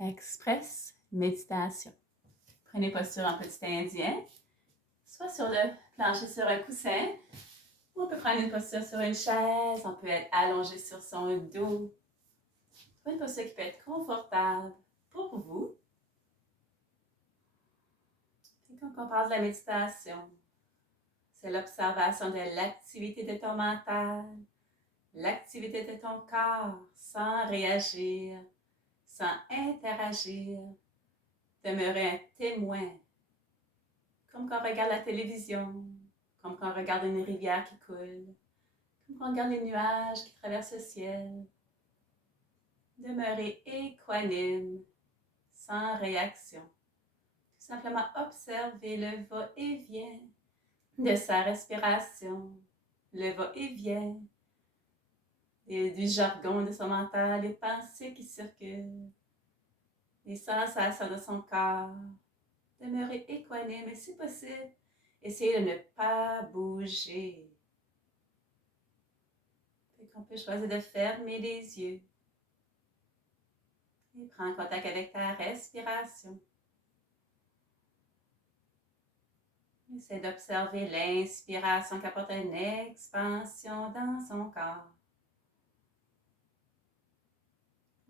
Express méditation. Prenez posture en petit indien, soit sur le plancher sur un coussin, ou on peut prendre une posture sur une chaise, on peut être allongé sur son dos. Une posture qui peut être confortable pour vous. Et quand on parle de la méditation, c'est l'observation de l'activité de ton mental, l'activité de ton corps, sans réagir, sans interagir, demeurer un témoin. Comme quand on regarde la télévision, comme quand on regarde une rivière qui coule, comme quand on regarde les nuages qui traversent le ciel. Demeurer équanime, sans réaction. Tout simplement observer le va-et-vient de sa respiration, le va-et-vient du jargon de son mental, les pensées qui circulent, les sensations de son corps. Demeurer équanime et si possible, essayez de ne pas bouger. On peut choisir de fermer les yeux et prendre contact avec ta respiration. Essaie d'observer l'inspiration qui apporte une expansion dans son corps.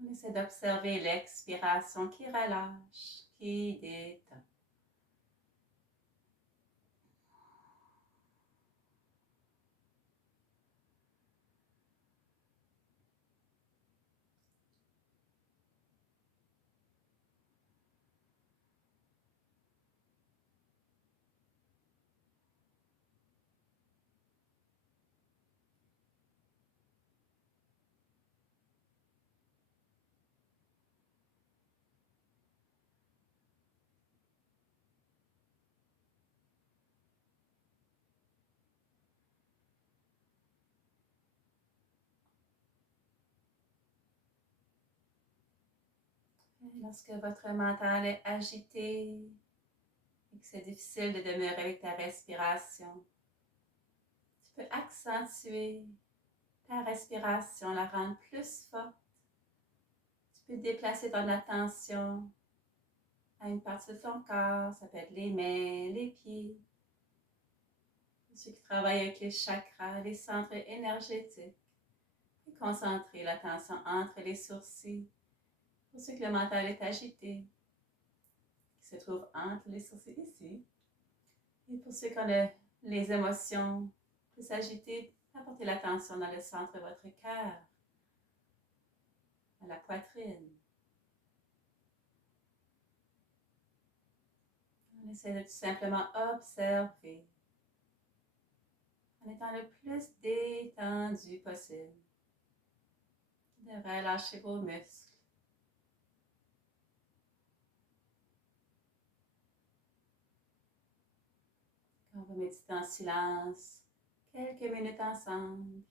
On essaie d'observer l'expiration qui relâche, qui détend. Lorsque votre mental est agité et que c'est difficile de demeurer avec ta respiration, tu peux accentuer ta respiration, la rendre plus forte. Tu peux déplacer ton attention à une partie de ton corps, ça peut être les mains, les pieds. Pour ceux qui travaillent avec les chakras, les centres énergétiques, et concentrer l'attention entre les sourcils. Pour ceux que le mental est agité, qui se trouve entre les sourcils ici. Et pour ceux qui ont les émotions plus agitées, apportez l'attention dans le centre de votre cœur, à la poitrine. On essaie de tout simplement observer en étant le plus détendu possible. De relâcher vos muscles. On va méditer en silence quelques minutes ensemble.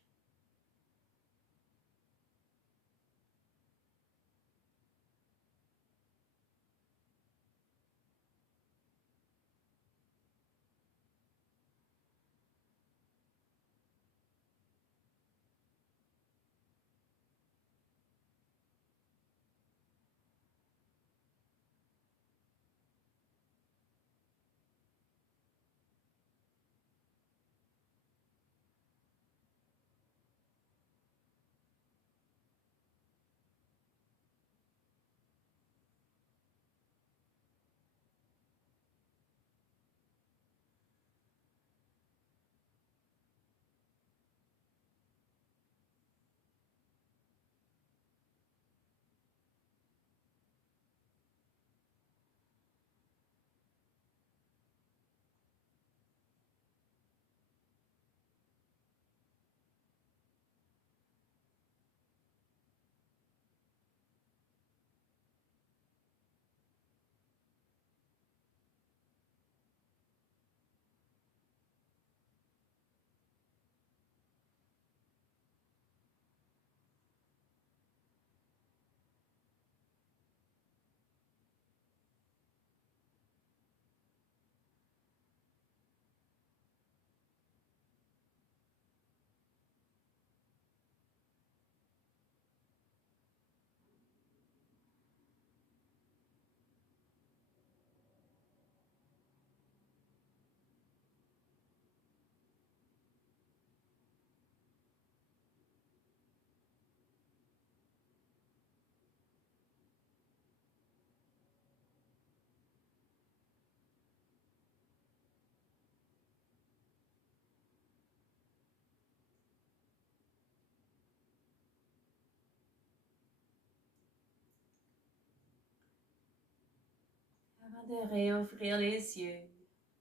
de réouvrir les yeux.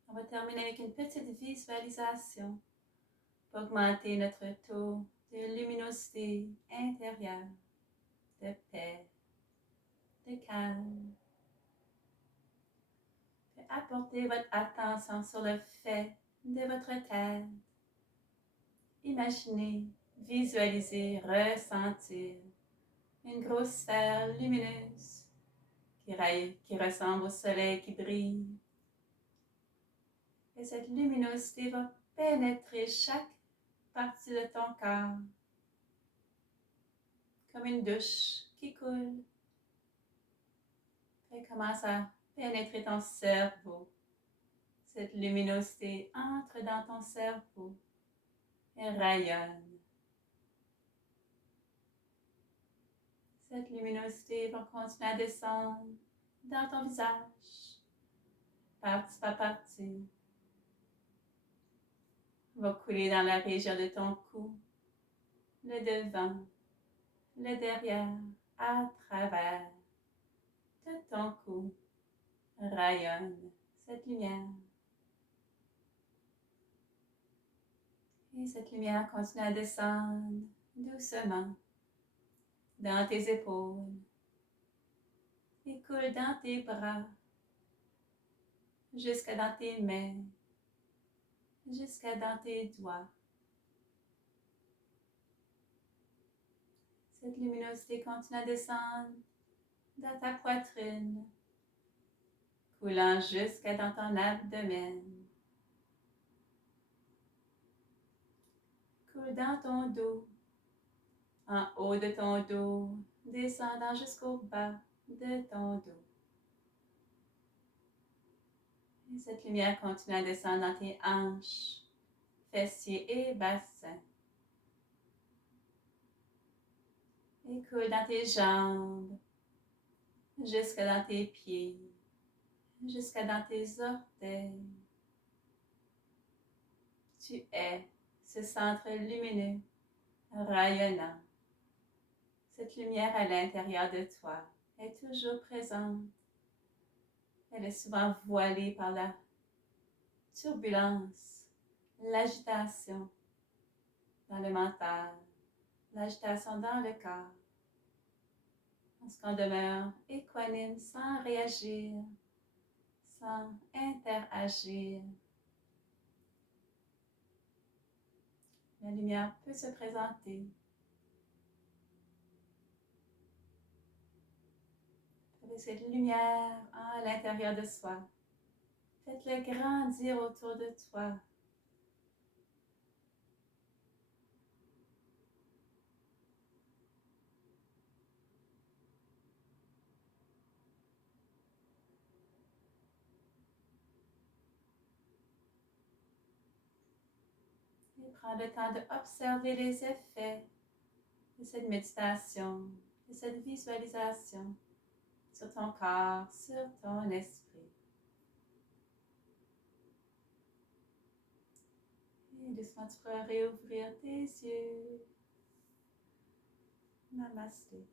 On va terminer avec une petite visualisation pour augmenter notre taux de luminosité intérieure, de paix, de calme. Apportez votre attention sur le fait de votre tête. Imaginez, visualisez, ressentir une grosse sphère lumineuse qui ressemble au soleil qui brille. Et cette luminosité va pénétrer chaque partie de ton corps, comme une douche qui coule. Et commence à pénétrer ton cerveau. Cette luminosité entre dans ton cerveau et rayonne. Cette luminosité va continuer à descendre dans ton visage, partie par partie. Va couler dans la région de ton cou, le devant, le derrière, à travers. De ton cou rayonne cette lumière. Et cette lumière continue à descendre doucement dans tes épaules et coule dans tes bras, jusqu'à dans tes mains, jusqu'à dans tes doigts. Cette luminosité continue à descendre dans ta poitrine, coulant jusqu'à dans ton abdomen. Coule dans ton dos, en haut de ton dos, descendant jusqu'au bas de ton dos. Et cette lumière continue à descendre dans tes hanches, fessiers et bassins. Et coule dans tes jambes, jusqu'à dans tes pieds, jusqu'à dans tes orteils. Tu es ce centre lumineux, rayonnant. Cette lumière à l'intérieur de toi est toujours présente. Elle est souvent voilée par la turbulence, l'agitation dans le mental, l'agitation dans le corps. Lorsqu'on demeure équanime sans réagir, sans interagir, la lumière peut se présenter. Avec cette lumière à l'intérieur de soi, faites-le grandir autour de toi. Et prends le temps d'observer les effets de cette méditation, de cette visualisation sur ton corps, sur ton esprit. Et doucement, tu pourras réouvrir tes yeux. Namasté.